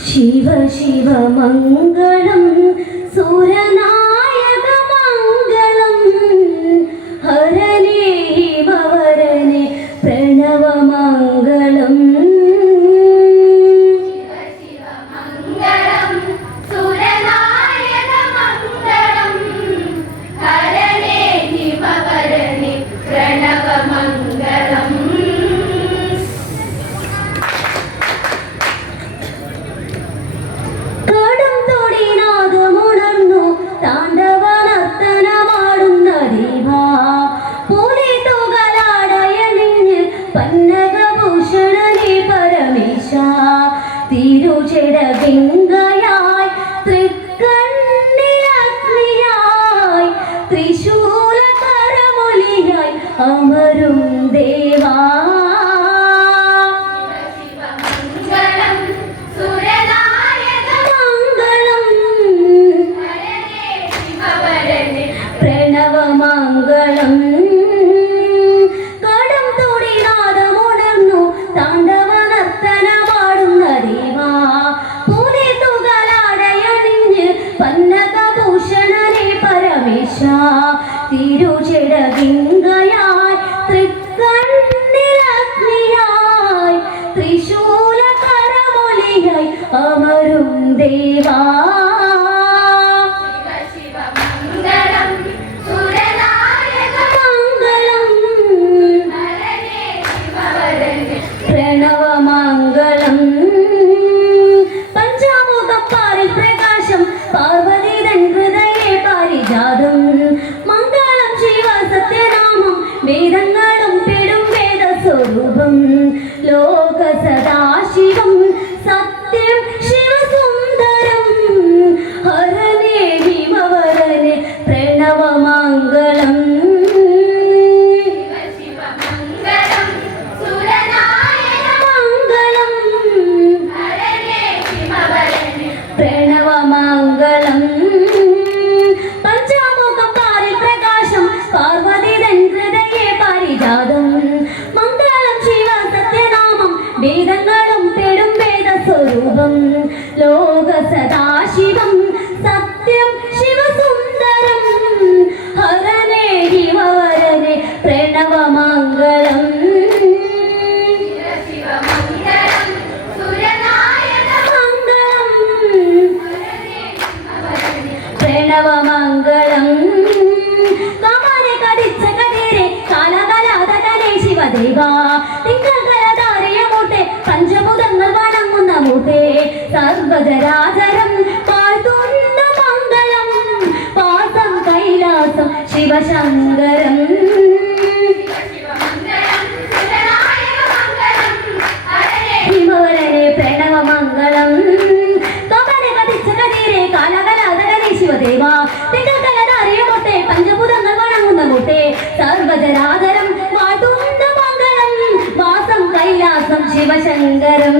शिव शिव मंगलम सूरनायक मंगलम हरने हिमवरने प्रणव मंगलम തിരുചെടവിങ്കയായി തൃക്കണ്ണിലഗ്നിയായി ത്രിശൂലകരമൊലിയായി അമരും ദേവാ പ്രണവമംഗളം കടം തൊടിനാദമുണർന്നു താണ്ഡവ നർത്തനമാടുന്ന ദേവാ പന്നകഭൂഷണനെ പരമേശ തിരുചെടവിങ്കയായി തൃക്കണ്ണിലഗ്നിയായി ത്രിശൂലകരമൊലിയായി അമരും ദേവാ പ്രണവമംഗളം പഞ്ചാമുഖപ്പാറിൽ പ്രകാശം പാർവതി തൻ ഹൃദയേ പാരിജാതം മംഗളം ശിവ സത്യനാമം വേദങ്ങളും പെടും വേദസ്വരൂപം ലോക സദാശിവം സത്യം ശിവസുന്ദരം ഹരനേ ഹിമവരനെ പ്രണവമംഗളം പ്രണവമംഗളം പഞ്ചാമുഖപ്പാറിൽ പ്രകാശം പാർവതി തൻ ഹൃദയേ പാരിജാതം മംഗളം ശിവ സത്യനാമം വേദങ്ങളും പെടും വേദസ്വരൂപം ലോക സദാശിവം സത്യം ശിവസുന്ദരം ഹരനേ ഹിമവരനെ പ്രണവമംഗളം പ്രണവമംഗളം കമലെ കടിച്ച കതിരെ കാലകലാതകനെ ശിവദേവാ തിങ്കകലധാരയമൂട്ടെ പഞ്ചഭൂതങ്ങൾ വണങ്ങുന്ന മൂട്ടെ സർവചരാചരം പാഴ്ത്തുന്ന മംഗളം പാസം കൈലാസം ശിവശങ്കരം ഹിമവരനെ പ്രണവമംഗളം കമലെ കടിച്ച കതിരെ കാലകലാതകനെ ശിവദേവാ തിങ്കകലധാരയമൂട്ടെ പഞ്ചഭൂതങ്ങൾ വണങ്ങുന്ന മൂട്ടെ സർവചരാചരം പാഴ്ത്തുന്ന മംഗളം വാസം കൈലാസം ശിവശങ്കരം